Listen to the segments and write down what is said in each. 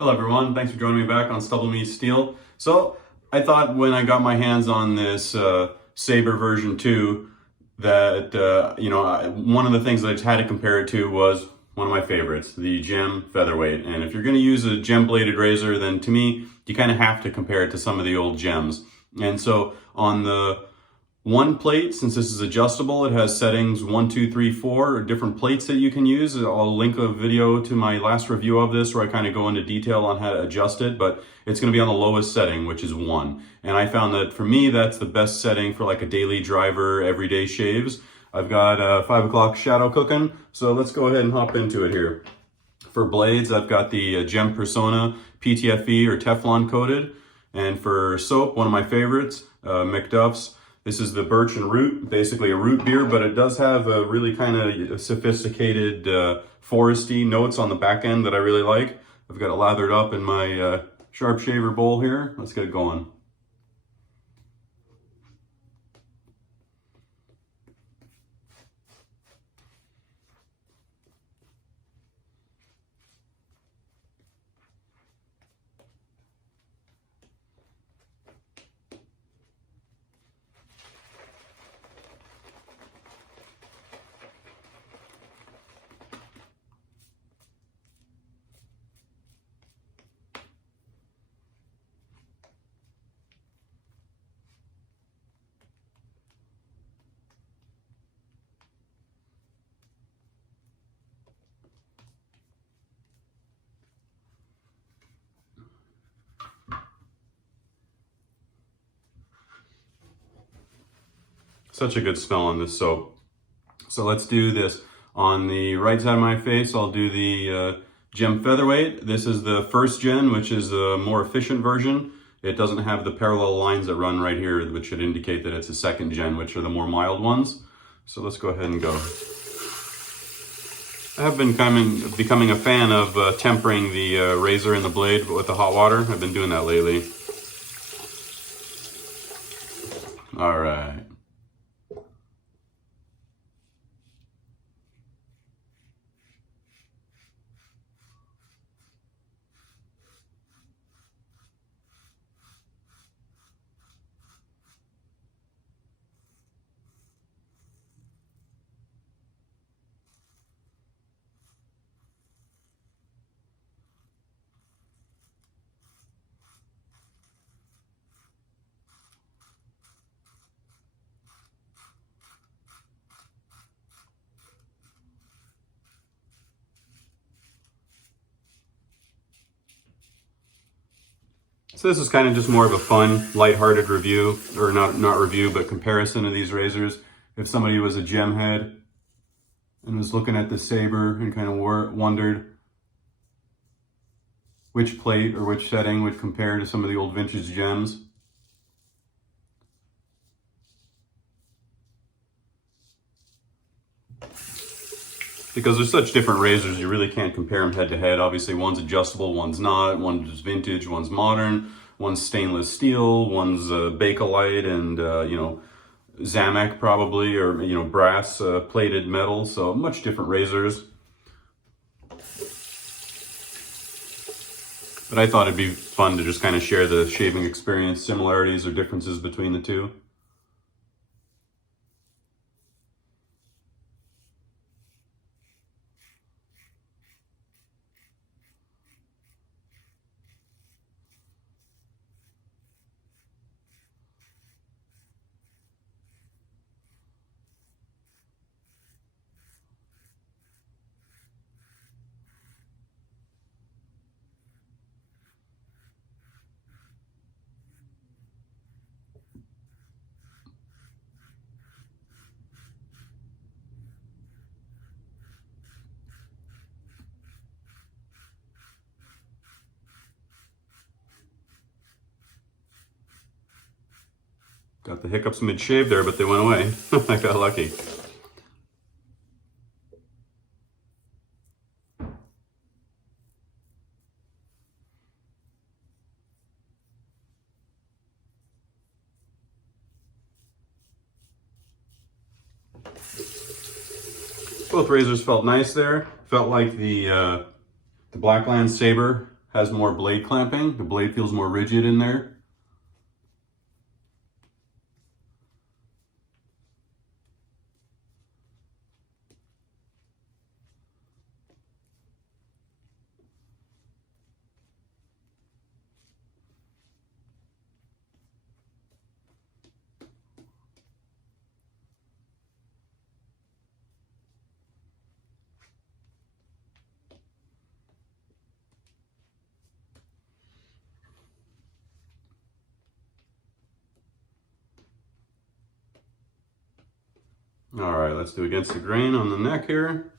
Hello everyone, thanks for joining me back on StubbleMeetsSteel. So I thought when I got my hands on this Sabre version 2 that, one of the things that I just had to compare it to was one of my favorites, the Gem Featherweight. And if you're going to use a gem bladed razor, then to me, you kind of have to compare it to some of the old gems. And so on the one plate, since this is adjustable, it has settings 1, 2, 3, 4, different plates that you can use. I'll link a video to my last review of this where I kind of go into detail on how to adjust it, but it's going to be on the lowest setting, which is 1. And I found that for me, that's the best setting for like a daily driver, everyday shaves. I've got 5 o'clock shadow cooking, so let's go ahead and hop into it here. For blades, I've got the Gem Persona PTFE or Teflon coated. And for soap, one of my favorites, McDuff's. This is the birch and root, basically a root beer, but it does have a really kind of sophisticated foresty notes on the back end that I really like. I've got it lathered up in my sharp shaver bowl here. Let's get it going. Such a good smell on this soap. So let's do this. On the right side of my face, I'll do the Gem Featherweight. This is the first gen, which is a more efficient version. It doesn't have the parallel lines that run right here, which should indicate that it's a second gen, which are the more mild ones. So let's go ahead and go. I have been becoming a fan of tempering the razor and the blade with the hot water. I've been doing that lately. All right. So this is kind of just more of a fun, lighthearted review, or not review, but comparison of these razors. If somebody was a gem head and was looking at the Sabre and kind of wondered which plate or which setting would compare to some of the old vintage gems. Because they're such different razors, you really can't compare them head to head. Obviously, one's adjustable, one's not. One's vintage, one's modern. One's stainless steel, one's Bakelite and, Zamak probably, or, brass plated metal. So much different razors. But I thought it'd be fun to just kind of share the shaving experience, similarities or differences between the two. Got the hiccups mid-shave there, but they went away. I got lucky. Both razors felt nice there. Felt like the Blackland Sabre has more blade clamping. The blade feels more rigid in there. All right, let's do against the grain on the neck here.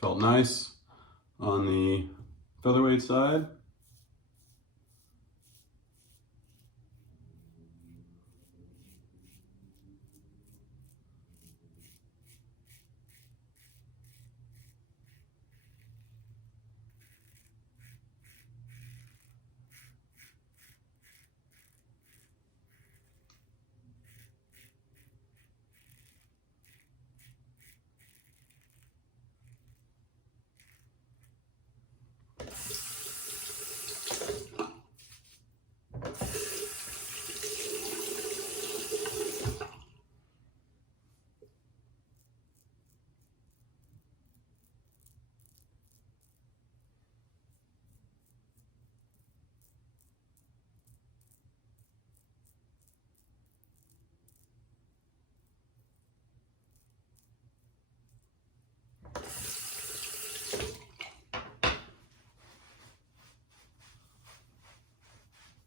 Felt nice on the featherweight side.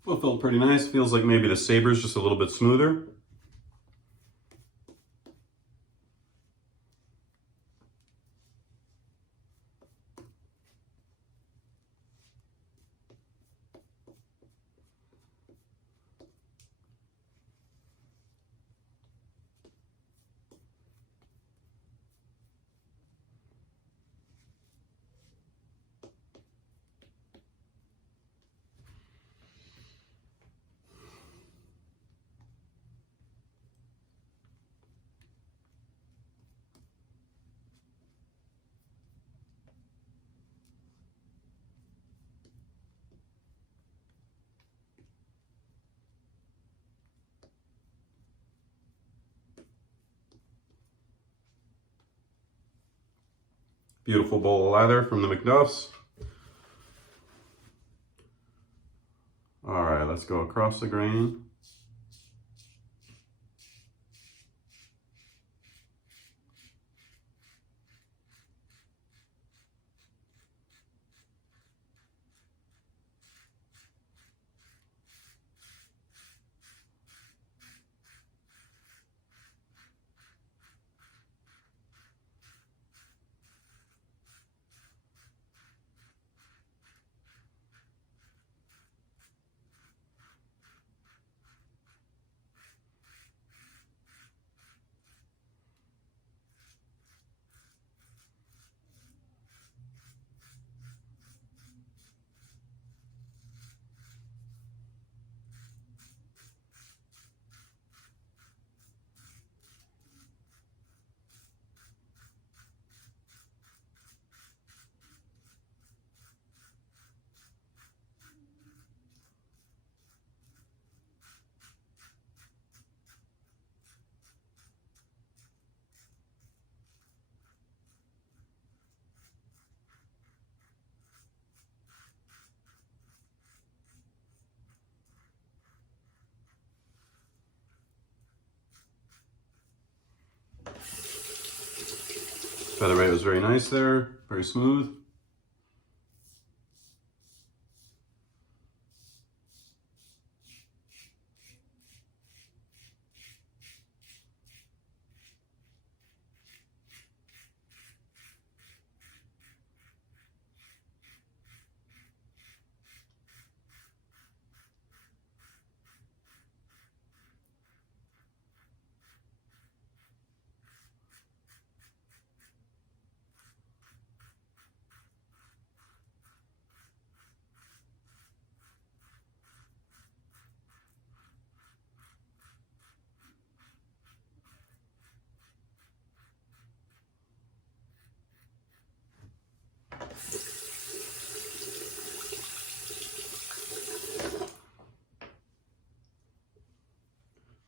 Well, felt pretty nice. Feels like maybe the saber is just a little bit smoother. Beautiful bowl of leather from the McDuffs. All right, let's go across the grain. Featherweight was very nice there, very smooth.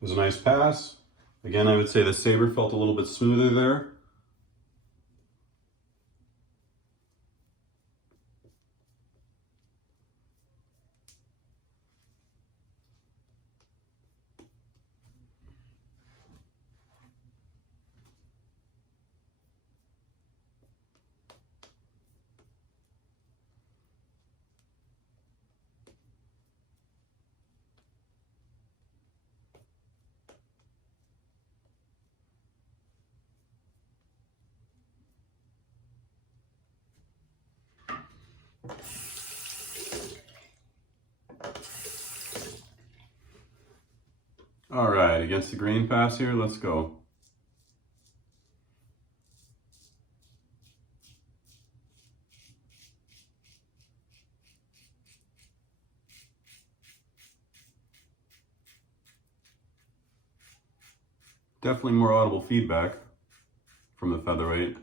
was a nice pass. Again, I would say the Sabre felt a little bit smoother there. All right, against the grain pass here, let's go. Definitely more audible feedback from the featherweight.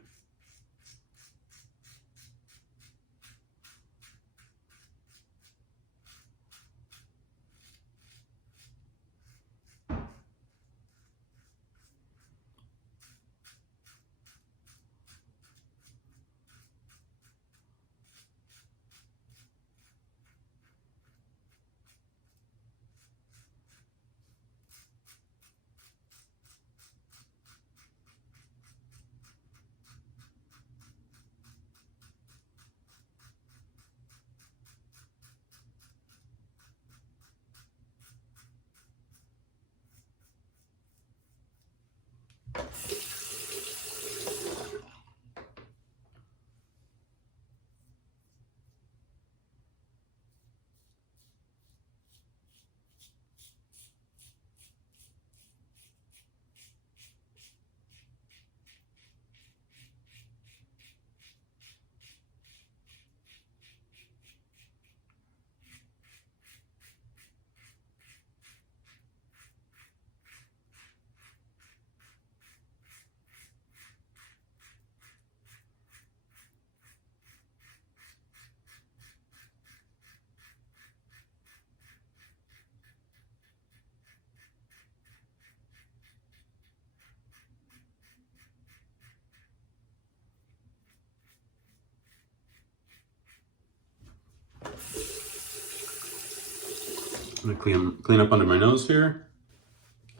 I'm gonna clean up under my nose here.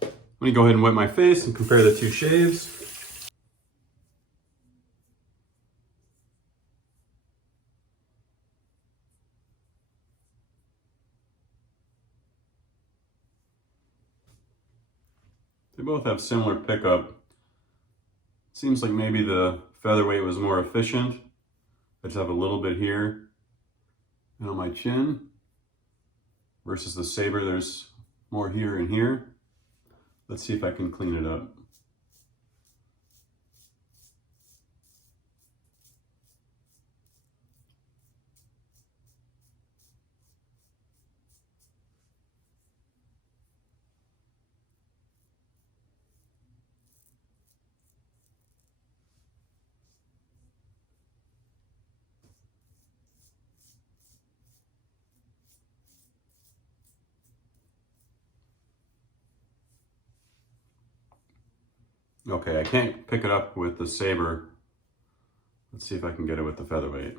I'm gonna go ahead and wipe my face and compare the two shaves. They both have similar pickup. Seems like maybe the featherweight was more efficient. I just have a little bit here and on my chin. Versus the Sabre, there's more here and here. Let's see if I can clean it up. Okay, I can't pick it up with the Sabre. Let's see if I can get it with the featherweight.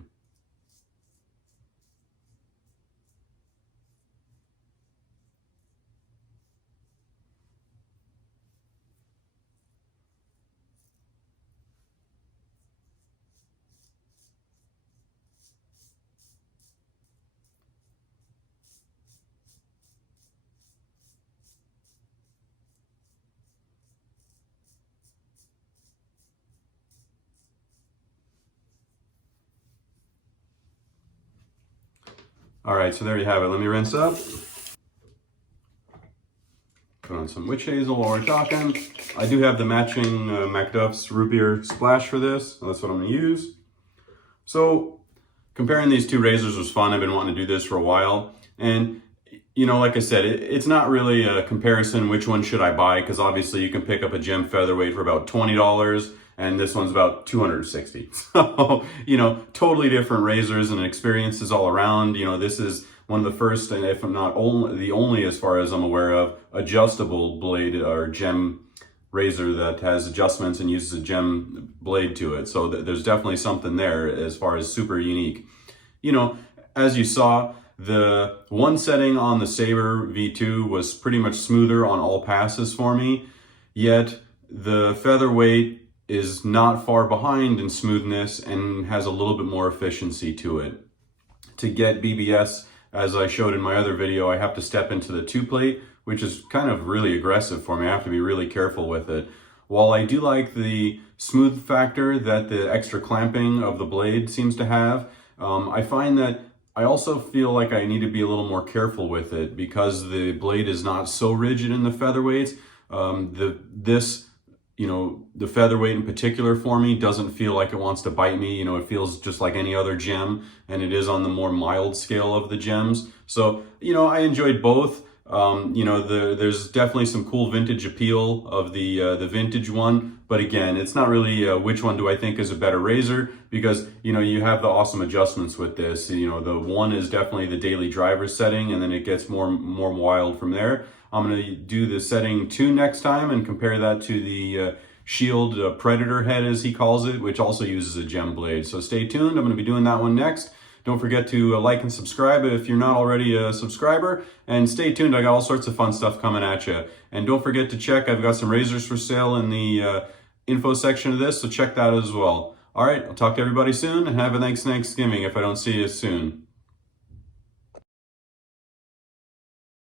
All right, so there you have it. Let me rinse up. Put on some witch hazel while we're talking. I do have the matching Macduff's root beer splash for this. That's what I'm gonna use. So comparing these two razors was fun. I've been wanting to do this for a while. And you know, like I said, it's not really a comparison which one should I buy, because obviously you can pick up a gem featherweight for about $20 and this one's about $260. So, you know, totally different razors and experiences all around. You know, this is one of the first, and if not the only as far as I'm aware of, adjustable blade or gem razor that has adjustments and uses a gem blade to it. So there's definitely something there as far as super unique. You know, as you saw, the one setting on the Sabre V2 was pretty much smoother on all passes for me, yet the Featherweight is not far behind in smoothness and has a little bit more efficiency to it. To get BBS, as I showed in my other video, I have to step into the 2-plate, which is kind of really aggressive for me. I have to be really careful with it. While I do like the smooth factor that the extra clamping of the blade seems to have, I find that I also feel like I need to be a little more careful with it because the blade is not so rigid in the Featherweights. The Featherweight in particular for me doesn't feel like it wants to bite me. You know, it feels just like any other gem, and it is on the more mild scale of the gems. So, you know, I enjoyed both. You know, there's definitely some cool vintage appeal of the vintage one, but again, it's not really which one do I think is a better razor, because you know, you have the awesome adjustments with this. You know, the one is definitely the daily driver setting, and then it gets more wild from there. I'm going to do the setting 2 next time and compare that to the Shield Predator head, as he calls it, which also uses a gem blade. So stay tuned. I'm going to be doing that one next. Don't forget to like and subscribe if you're not already a subscriber. And stay tuned. I got all sorts of fun stuff coming at you. And don't forget to check. I've got some razors for sale in the info section of this, so check that as well. All right, I'll talk to everybody soon, and have a nice Thanksgiving if I don't see you soon.